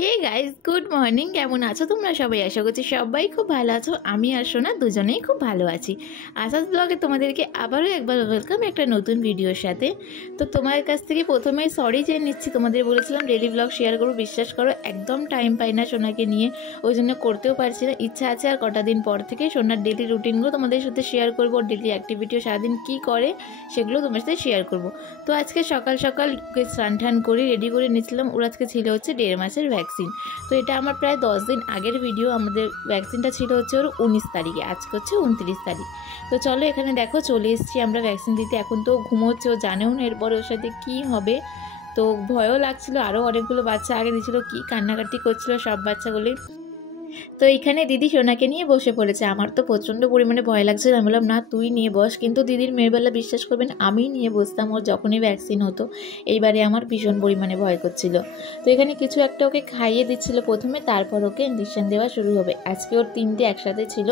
Hey guys good morning, কেমন আছো তোমরা সবাই? আশা করছি সবাই খুব ভালো আছো। আমি আর সোনা দুজনেই খুব ভালো আছি। আসাস ব্লগে তোমাদেরকে আবারও একবার ওয়েলকাম একটা নতুন ভিডিওর সাথে। তো তোমাদের কাছ থেকে প্রথমেই সরি চেয়ে নিচ্ছি, তোমাদের বলেছিলাম ডেলি ব্লগ শেয়ার করো, বিশ্বাস করো একদম টাইম পাই না সোনাকে নিয়ে, ওই জন্য করতেও পারছি না। ইচ্ছা আছে আর কটা দিন পর থেকে সোনার ডেলি রুটিনগুলো তোমাদের সাথে শেয়ার করবো, ডেলি অ্যাক্টিভিটিও সারাদিন কী করে সেগুলো তোমার সাথে শেয়ার করব। তো আজকে সকাল সকাল স্নান টান করে রেডি করে নিয়েছিলাম। ওর আজকে ছিল হচ্ছে 1.5 মাসের ভ্যাকসিন। তো এটা আমার প্রায় 10 দিন আগের ভিডিও। আমাদের ভ্যাকসিনটা ছিল হচ্ছে ওর 19 তারিখে, আজকে হচ্ছে 29 তারিখ। তো চলো এখানে দেখো চলে এসেছি আমরা ভ্যাকসিন দিতে। এখন তো ঘুমোচ্ছে, ও জানেও না এরপরে ওর সাথে কী হবে। তো ভয়ও লাগছিল, আরও অনেকগুলো বাচ্চা আগে দিয়েছিলো, কী কান্নাকাটি করছিল সব বাচ্চাগুলোই। তো এইখানে দিদি সোনাকে নিয়ে বসে পড়েছে। আমার তো প্রচণ্ড পরিমাণে ভয় লাগছে। আমি বললাম না তুই নিয়ে বস, কিন্তু দিদির মেয়েবেলা বিশ্বাস করবেন আমি নিয়ে বসতাম ওর যখনই ভ্যাকসিন হতো। এইবারে আমার ভীষণ পরিমাণে ভয় করছিল। তো এখানে কিছু একটা ওকে খাইয়ে দিচ্ছিল প্রথমে, তারপর ওকে ইঞ্জেকশন দেওয়া শুরু হবে। আজকে ওর 3টে একসাথে ছিল।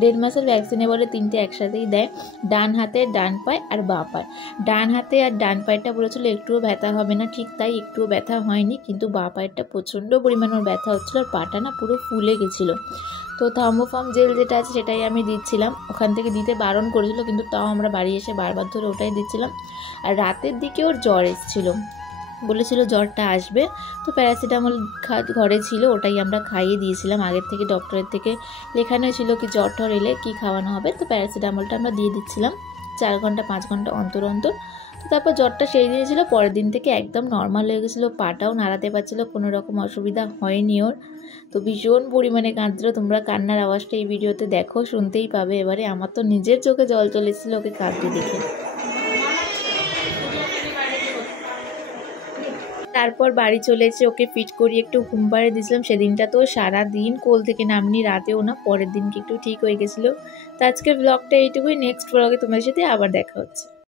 1.5 মাসের ভ্যাকসিনে বলে 3টে একসাথেই দেয়, ডান হাতে, ডান পায়ে আর বাঁ পায়ে। ডান হাতে আর ডান পায়েরটা বলেছিল একটুও ব্যথা হবে না, ঠিক তাই একটুও ব্যথা হয়নি, কিন্তু বাঁ পায়েরটা প্রচণ্ড পরিমাণে ওর ব্যথা হচ্ছিলো আর পাটা না পুরো ফুলে গেছিলো। তো থার্মোফর্ম জেল যেটা আছে সেটাই আমি দিচ্ছিলাম, ওখান থেকে দিতে বারণ করেছিল, কিন্তু তাও আমরা বাড়ি এসে বারবার ধরে ওটাই দিচ্ছিলাম। আর রাতের দিকে ওর জ্বর এসেছিলো, বলেছিল জ্বরটা আসবে, তো প্যারাসিটামল ঘরে ছিল, ওটাই আমরা খাইয়ে দিয়েছিলাম। আগের থেকে ডক্টরের থেকে লেখানো ছিল কি জ্বর টর এলে কী খাওয়ানো হবে, তো প্যারাসিটামলটা আমরা দিয়ে দিচ্ছিলাম 4 ঘন্টা 5 ঘন্টা অন্তর অন্তর। তো তারপর জ্বরটা সেই দিনে ছিল, পরের দিন থেকে একদম নর্মাল হয়ে গেছিলো, পাটাও নাড়াতে পারছিলো, কোনো রকম অসুবিধা হয়নি ওর। তো ভীষণ পরিমাণে কাঁদছিল, তোমরা কান্নার আওয়াজটা এই ভিডিওতে দেখো, শুনতেই পাবে এবারে। আমার তো নিজের চোখে জল চলে এসেছিলো ওকে কাঁদতে দেখে। তারপর বাড়ি চলে এসে ওকে ফিট করিয়ে একটু ঘুম পাড়িয়ে দিয়েছিলাম। সেদিনটা তো সারাদিন কোল থেকে নামনি, রাতেও না, পরের দিনকে একটু ঠিক হয়ে গেছিলো। তো আজকে ব্লগটা এইটুকুই, নেক্সট ব্লগে তোমাদের সাথে আবার দেখা হচ্ছে।